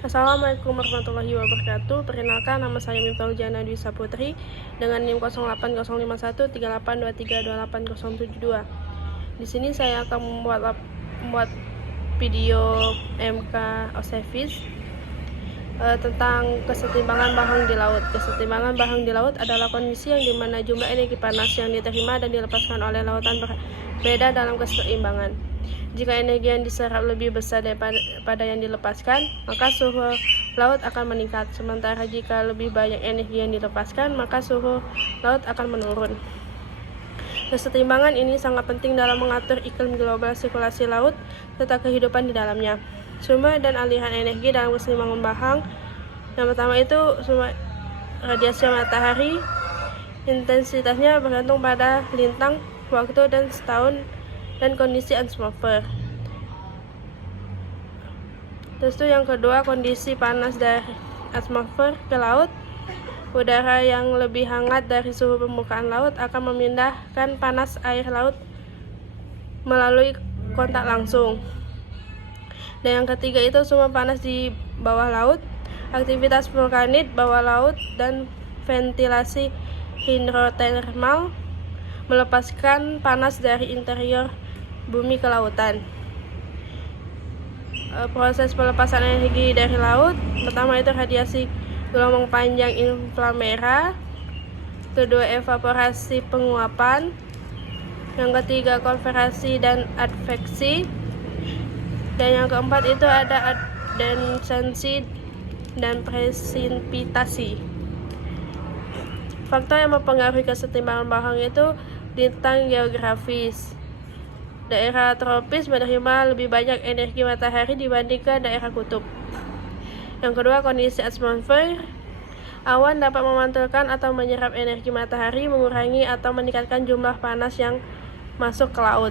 Assalamualaikum warahmatullahi wabarakatuh. Perkenalkan, nama saya Miftahul Jana Dwi Saputri dengan NIM 08015138232872. Di sini saya akan membuat video MK Osevis tentang kesetimbangan bahang di laut. Kesetimbangan bahang di laut adalah kondisi yang dimana jumlah energi panas yang diterima dan dilepaskan oleh lautan berbeda dalam keseimbangan. Jika energi yang diserap lebih besar daripada yang dilepaskan, maka suhu laut akan meningkat. Sementara jika lebih banyak energi yang dilepaskan, maka suhu laut akan menurun. Kesetimbangan ini sangat penting dalam mengatur iklim global, sirkulasi laut, serta kehidupan di dalamnya. Sumber dan aliran energi dalam keseimbangan bahang. Yang pertama itu sumber radiasi matahari. Intensitasnya bergantung pada lintang, waktu, dan setahun dan kondisi atmosfer. Terus itu yang kedua, kondisi panas dari atmosfer ke laut. Udara yang lebih hangat dari suhu permukaan laut akan memindahkan panas air laut melalui kontak langsung. Dan yang ketiga itu sumber panas di bawah laut. Aktivitas vulkanik bawah laut dan ventilasi hidrotermal melepaskan panas dari interior bumi ke lautan. Proses pelepasan energi dari laut, pertama itu radiasi gelombang panjang inframerah, kedua evaporasi penguapan, yang ketiga konversi dan adveksi, dan yang keempat itu ada adsensi dan presipitasi. Faktor yang mempengaruhi kesetimbangan bahang itu lintang geografis. Daerah tropis menerima lebih banyak energi matahari dibandingkan daerah kutub. Yang kedua, kondisi atmosfer. Awan dapat memantulkan atau menyerap energi matahari, mengurangi atau meningkatkan jumlah panas yang masuk ke laut.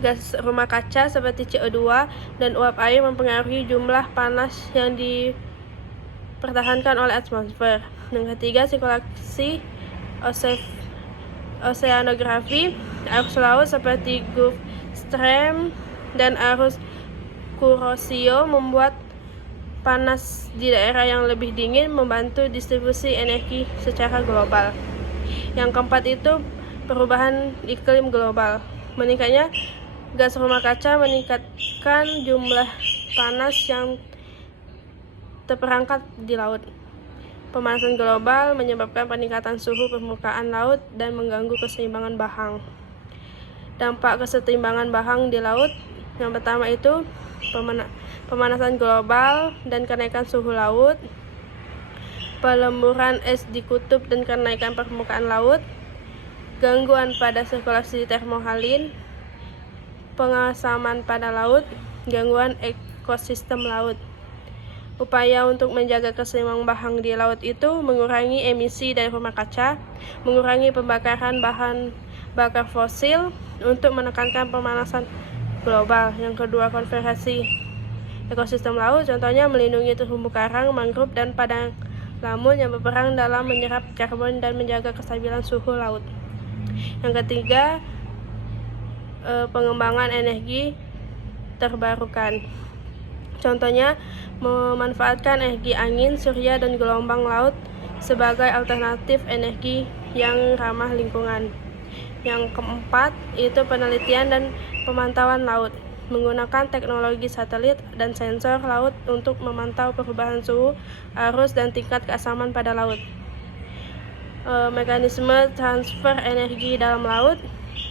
Gas rumah kaca seperti CO2 dan uap air mempengaruhi jumlah panas yang dipertahankan oleh atmosfer. Yang ketiga, sirkulasi oseanografi. Arus laut seperti Gulf Stream dan arus Kuroshio membuat panas di daerah yang lebih dingin, membantu distribusi energi secara global. Yang keempat itu perubahan iklim global. Meningkatnya gas rumah kaca meningkatkan jumlah panas yang terperangkap di laut. Pemanasan global menyebabkan peningkatan suhu permukaan laut dan mengganggu keseimbangan bahang. Dampak kesetimbangan bahang di laut, yang pertama itu pemanasan global dan kenaikan suhu laut, pelemburan es di kutub dan kenaikan permukaan laut, gangguan pada sirkulasi termohalin, pengasaman pada laut, gangguan ekosistem laut. Upaya untuk menjaga keseimbangan bahang di laut itu mengurangi emisi dari rumah kaca, mengurangi pembakaran bahan bakar fosil untuk menekankan pemanasan global. Yang kedua, konservasi ekosistem laut, contohnya melindungi terumbu karang, mangrove, dan padang lamun yang berperan dalam menyerap karbon dan menjaga kestabilan suhu laut. Yang ketiga, pengembangan energi terbarukan. Contohnya, memanfaatkan energi angin, surya, dan gelombang laut sebagai alternatif energi yang ramah lingkungan. Yang keempat, itu penelitian dan pemantauan laut. Menggunakan teknologi satelit dan sensor laut untuk memantau perubahan suhu, arus, dan tingkat keasaman pada laut. Mekanisme transfer energi dalam laut.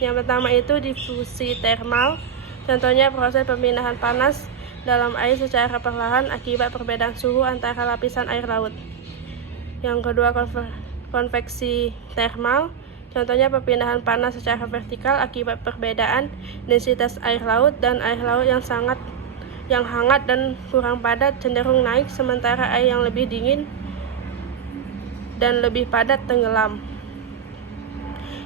Yang pertama itu difusi termal. Contohnya proses pemindahan panas dalam air secara perlahan akibat perbedaan suhu antara lapisan air laut. Yang kedua, konveksi termal. Contohnya perpindahan panas secara vertikal akibat perbedaan densitas air laut, dan air laut yang hangat dan kurang padat cenderung naik, sementara air yang lebih dingin dan lebih padat tenggelam.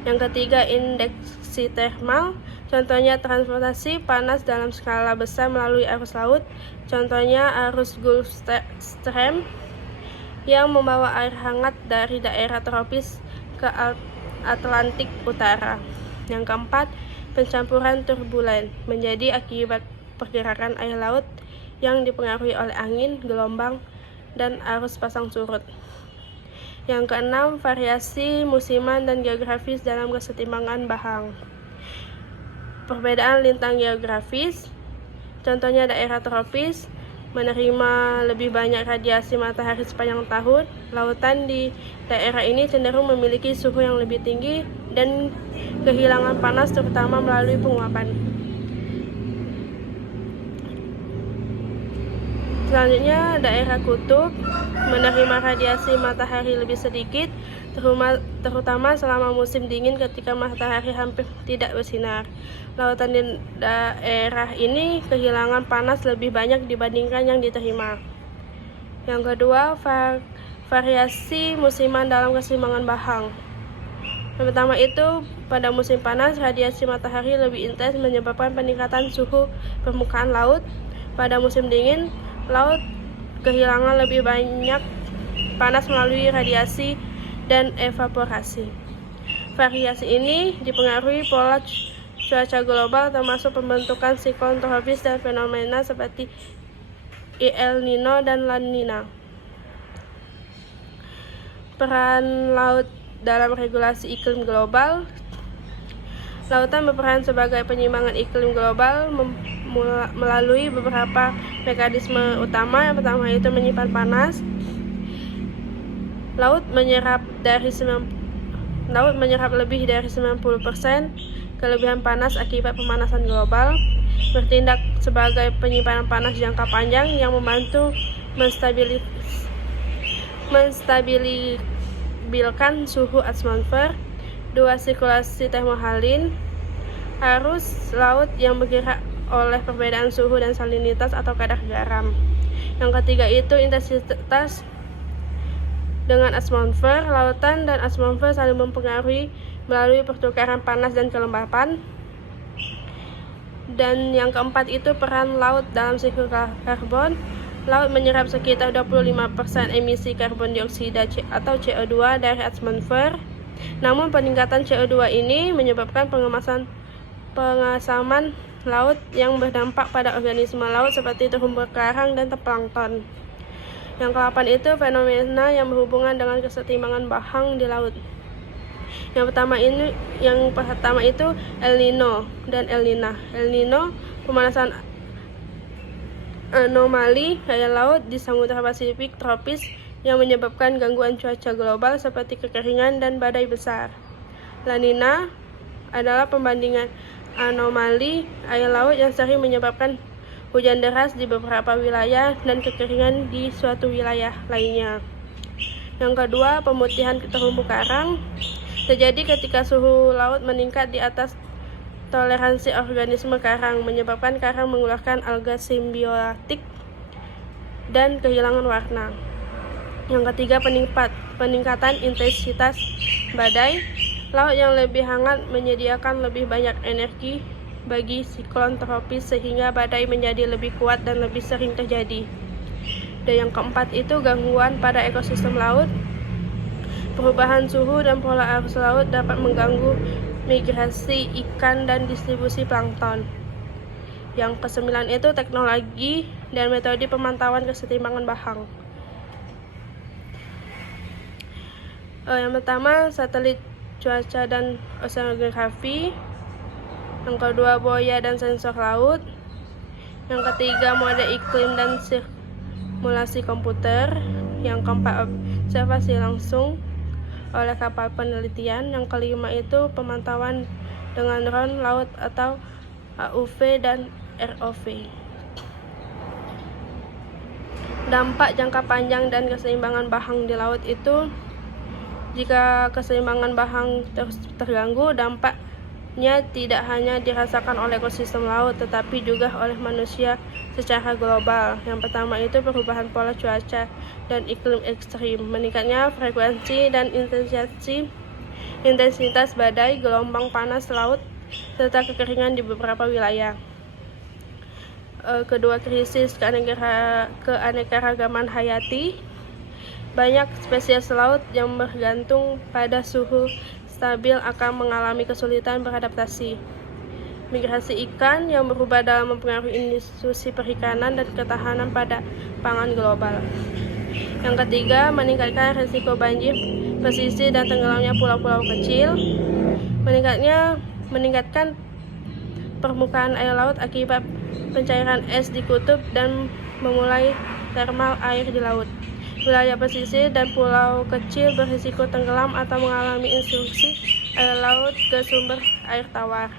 Yang ketiga, indeksi termal. Contohnya transportasi panas dalam skala besar melalui arus laut. Contohnya arus Gulf Stream yang membawa air hangat dari daerah tropis ke Atlantik Utara. Yang keempat, pencampuran turbulen menjadi akibat pergerakan air laut yang dipengaruhi oleh angin, gelombang, dan arus pasang surut. Yang keenam, variasi musiman dan geografis dalam kesetimbangan bahang. Perbedaan lintang geografis, contohnya daerah tropis menerima lebih banyak radiasi matahari sepanjang tahun. Lautan di daerah ini cenderung memiliki suhu yang lebih tinggi dan kehilangan panas terutama melalui penguapan. Selanjutnya, daerah kutub menerima radiasi matahari lebih sedikit, terutama selama musim dingin ketika matahari hampir tidak bersinar. Lautan di daerah ini kehilangan panas lebih banyak dibandingkan yang diterima. Yang kedua, variasi musiman dalam keseimbangan bahang. Yang pertama itu, pada musim panas, radiasi matahari lebih intens menyebabkan peningkatan suhu permukaan laut. Pada musim dingin, laut kehilangan lebih banyak panas melalui radiasi dan evaporasi. Variasi ini dipengaruhi pola cuaca global termasuk pembentukan siklon tropis dan fenomena seperti El Nino dan La Nina. Peran laut dalam regulasi iklim global. Lautan berperan sebagai penyimbangan iklim global melalui beberapa mekanisme utama. Yang pertama itu menyimpan panas. Laut menyerap lebih dari 90% kelebihan panas akibat pemanasan global, bertindak sebagai penyimpanan panas jangka panjang yang membantu menstabilkan suhu atmosfer. 2. Sirkulasi termohaline, arus laut yang bergerak oleh perbedaan suhu dan salinitas atau kadar garam. Yang ketiga itu intensitas dengan atmosfer. Lautan dan atmosfer saling mempengaruhi melalui pertukaran panas dan kelembapan. Dan yang keempat itu peran laut dalam siklus karbon. Laut menyerap sekitar 25% emisi karbon dioksida atau CO2 dari atmosfer. Namun peningkatan CO2 ini menyebabkan pengasaman laut yang berdampak pada organisme laut seperti terumbu karang dan plankton. Yang ke-8 itu fenomena yang berhubungan dengan kesetimbangan bahang di laut. Yang pertama itu El Nino dan El Nina. El Nino, pemanasan anomali gaya laut di Samudra Pasifik tropis yang menyebabkan gangguan cuaca global seperti kekeringan dan badai besar. La Nina adalah pembandingan anomali air laut yang sering menyebabkan hujan deras di beberapa wilayah dan kekeringan di suatu wilayah lainnya. Yang kedua, pemutihan terumbu karang terjadi ketika suhu laut meningkat di atas toleransi organisme karang, menyebabkan karang mengeluarkan alga simbiotik dan kehilangan warna. Yang ketiga, peningkatan intensitas badai. Laut yang lebih hangat menyediakan lebih banyak energi bagi siklon tropis sehingga badai menjadi lebih kuat dan lebih sering terjadi. Dan yang keempat itu gangguan pada ekosistem laut. Perubahan suhu dan pola arus laut dapat mengganggu migrasi ikan dan distribusi plankton. Yang kesembilan itu teknologi dan metode pemantauan kesetimbangan bahang. Yang pertama, satelit cuaca dan oceanografi. Yang kedua, buoya dan sensor laut. Yang ketiga, mode iklim dan simulasi komputer. Yang keempat, observasi langsung oleh kapal penelitian. Yang kelima itu pemantauan dengan drone laut atau AUV dan ROV. Dampak jangka panjang dan keseimbangan bahang di laut itu, jika keseimbangan bahang terganggu, dampaknya tidak hanya dirasakan oleh ekosistem laut, tetapi juga oleh manusia secara global. Yang pertama itu perubahan pola cuaca dan iklim ekstrim, meningkatnya frekuensi dan intensitas badai, gelombang panas laut, serta kekeringan di beberapa wilayah. Kedua, krisis keanekaragaman hayati. Banyak spesies laut yang bergantung pada suhu stabil akan mengalami kesulitan beradaptasi. migrasi ikan yang berubah dalam mempengaruhi industri perikanan dan ketahanan pada pangan global. Yang ketiga, meningkatkan risiko banjir pesisir dan tenggelamnya pulau-pulau kecil. Meningkatkan permukaan air laut akibat pencairan es di kutub dan memulai termal air di laut. Wilayah pesisir dan pulau kecil berisiko tenggelam atau mengalami instruksi air laut ke sumber air tawar.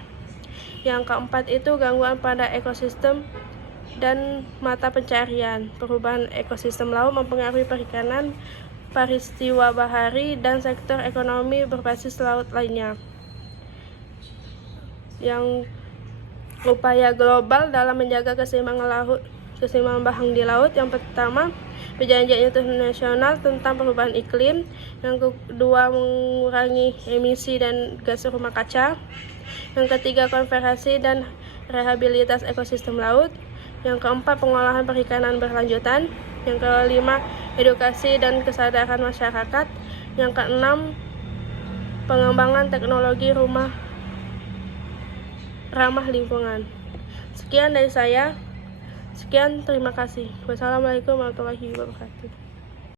Yang keempat itu gangguan pada ekosistem dan mata pencarian. Perubahan ekosistem laut mempengaruhi perikanan, peristiwa bahari, dan sektor ekonomi berbasis laut lainnya. Yang upaya global dalam menjaga keseimbangan bahang di laut. Yang pertama, perjanjian internasional tentang perubahan iklim. Yang kedua, mengurangi emisi dan gas rumah kaca. Yang ketiga, konservasi dan rehabilitas ekosistem laut. Yang keempat, pengolahan perikanan berkelanjutan. Yang kelima, edukasi dan kesadaran masyarakat. Yang keenam, pengembangan teknologi ramah lingkungan. Sekian dari saya. Sekian, terima kasih. Wassalamualaikum warahmatullahi wabarakatuh.